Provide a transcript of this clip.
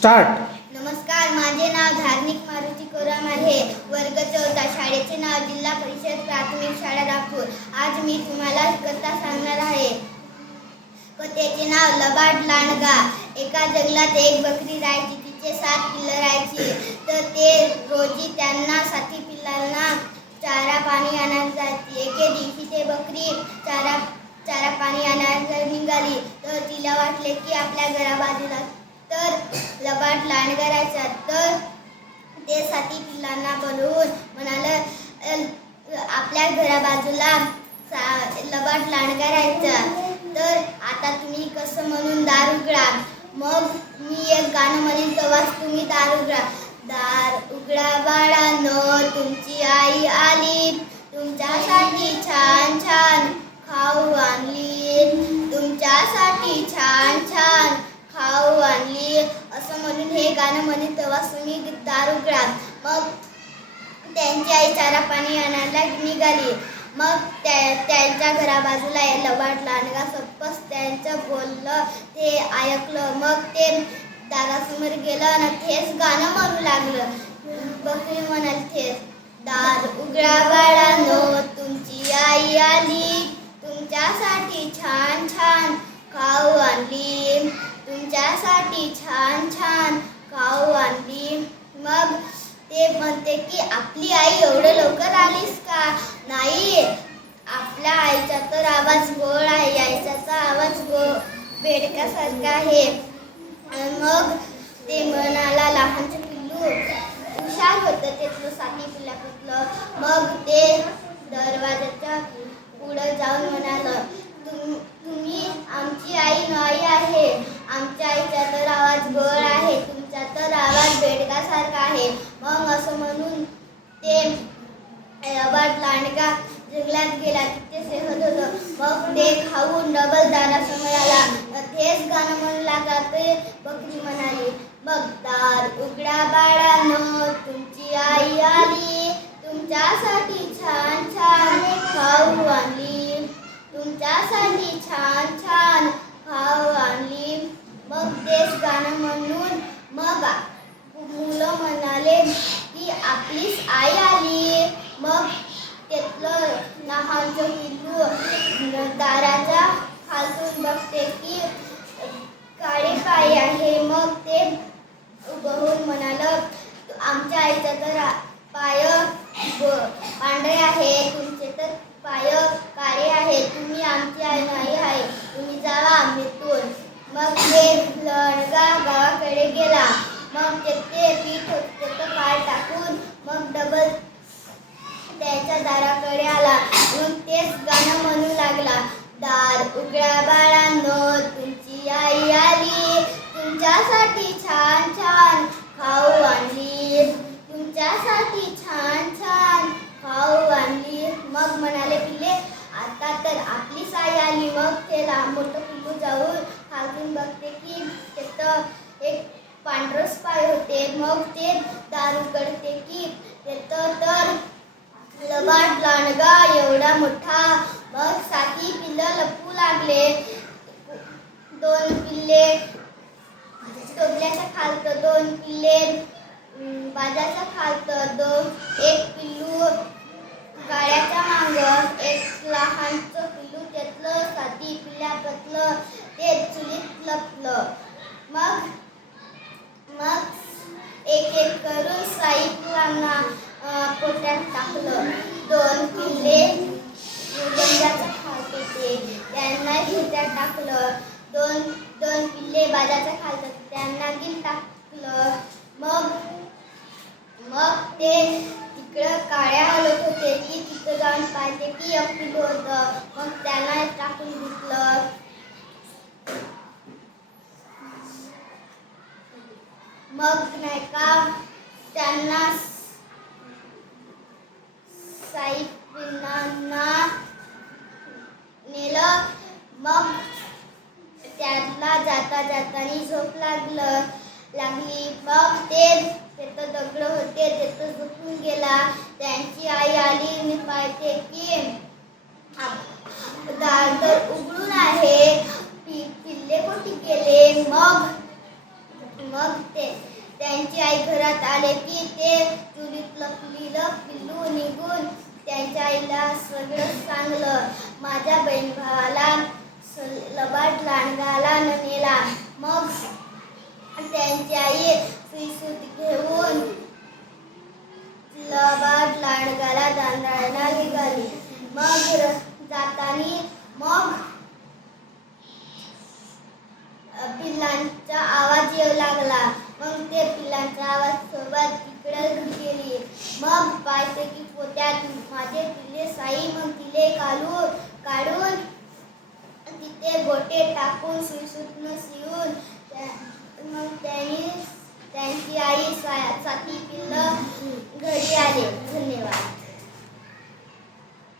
Start. नमस्कार, माझे नाव धार्मिक मारुती कोराम आहे. वर्ग 4. शाळेचे नाव जिल्हा परिषद प्राथमिक शाळा रामपूर. आज मी तुम्हाला कथा सांगणार आहे. कथेचे नाव लबाड लांडगा. एका जंगलात एक बकरी राहायची. तिचे 7 पिल्लं राहायची. तर ते रोजी त्यांना 7 पिल्लांना चारा पाणी आणायला जायची. एके दिवशी ते बकरी चारा पाणी आणायला निघाली. तर तिला वाटले की आपल्या घराबाजूला तर लबाड लांडगा राहायचा. तर ते 7 पिल्लांना बोलवून म्हणालं, आपल्या घराबाजूला लबाड लांडगा राहायचा. तर आता तुम्ही कसं म्हणून दार उघडा. मग मी एक गाणं म्हणेन तेव्हाच तुम्ही दार उघडा. दार उघडा बाळांनो, तुमची आई आली. तुमच्यासाठी छान छान खाऊ आणली. तुमच्यासाठी छान छान खाऊ आणली. असं म्हणून हे गाणं म्हणेन तेव्हा तुम्ही दार उघडा. मग त्यांची आई चारा पाणी आणायला निघाली. मग त्यांच्या घराबाजूला लबाड लांडगा सपस त्यांचं बोललं ते ऐकलं. मग ते दारासमोर गेलं आणि तेच गाणं म्हणू लागलं. बकरी म्हणाली तेच, दार उघडा बाळांनो, तुमची आई आली. तुमच्यासाठी छान छान खाऊ आणली. तुमच्यासाठी छान छान खाऊ आणली. मग ते म्हणते की आपली आई एवढं लवकर आलीस का? नाही, आपल्या आईचा तर आवाज गोड आहे. आईचा तर आवाज बेडकासारखा आहे. मग ते म्हणाला, लहानचं पिल्लू हुशार होतं त्यातलं 7 पिल्लापतलं. मग ते दरवाजाच्या पुढं जाऊन म्हणालं, तुम्ही आमची आई नाही आहे. आमच्या आईचा तर आवाज गोड आहे. तुमचा तर आवाज बेडकासारखा आहे. मग असं म्हणून ते लबाड लांडगा जंगलात गेला. तिथे शेहत होतं. मग ते खाऊन डबल दारासमोर आला. तेच गाणं म्हणू लागला. ते बकरी म्हणाली, मग दार उघडा बाळांनो, तुमची आई आली. तुमच्यासाठी छान छान खाऊ आणली. तुमच्यासाठी छान छान खाऊ आणली. मग तेच गाणं म्हणून मग मुलं म्हणाले की आपलीच आई आली. मग त्यातलं लहानचं पिल्लू दाराच्या खालतून बघते की काळे पाय आहे. मग ते बघून म्हणालं, आमच्या आईचा तर पाय पांढरे आहे. तुमचे तर पाय काळे आहे. तुम्ही आमची आई नाही आहे. तुम्ही जावा आम्हीतून. मग ते लांडगा गावाकडे गेला. मग तेथे पीठ त्याचं पाय टाकून मग डबल त्याच्या दाराकडे आला. मग तेच गाणं म्हणू लागला, दार उघडा बाळांनो, तुमची आई आली. तुमच्यासाठी छान छान खाऊ आणली. तुमच्यासाठी छान छान खाऊ आणली. मग म्हणाले पिल्ले, आता तर आपलीच आई आली. मग ते मोठं पिल्लू जाऊन खालून बघते की तिथं एक पांढरस पाय होते. मग ते दार उघडते की तिथं तर लबाड लांडगा एवढा मोठा. मग 7 पिल्लं लपू लागले. 2 पिल्ले टोपल्याच्या खालतं, 2 पिल्ले बाजाच्या खालतं, एक पिल्लू गाड्याच्या मागं, एक लहानचं पिल्लू त्यातलं 7 पिल्ल्यापतलं ते चुलीत लपलं. मग एक एक करून 6 पिल्लांना पोट्यात टाकलं. 2 पिल्ले गंजाच्या खालत होते, त्यांना पोट्यात टाकलं. 2 पिल्ले बाजाच्या खालत होते, त्यांना गिल टाकलं. मग ते तिकडं काळ्या हलत होते की तिथं जाऊन पाहिले की एक पिल्लू होतं. मग त्यांना टाकून घेतलं. मग नाही का त्यांना 6 पिल्लांना नेलं. मग त्याला जाता जातानी झोप लागली. मग ते तिथं दगड होते, तिथं झोपून गेला. त्यांची आई आली आणि पाहते की दार तर उघडून आहे. पिल्ले कुठे गेले. मग त्यांची आई घरात आले की ते चुलीत लपलेलं पिल्लू निघून त्यांच्या आईला सगळं सांगलं. माझ्या बहीण भावाला लबाड लांडग्याला नेला. मग त्यांची आई सुईसूत घेऊन लबाड लांडग्याला दांडायला निघाली. मग जातानी मग पिल्लांचा आवाज येऊ लागला. मग ते पिल्लांच्या आवाज सोबत तिकडे गेली. मग पाहते की पोत्यात माझे पिल्ले साई. मग तिले काढून तिथे गोटे टाकून सुईसूतनं शिवून मग त्यांची आई 7 पिल्लं घरी आले. धन्यवाद.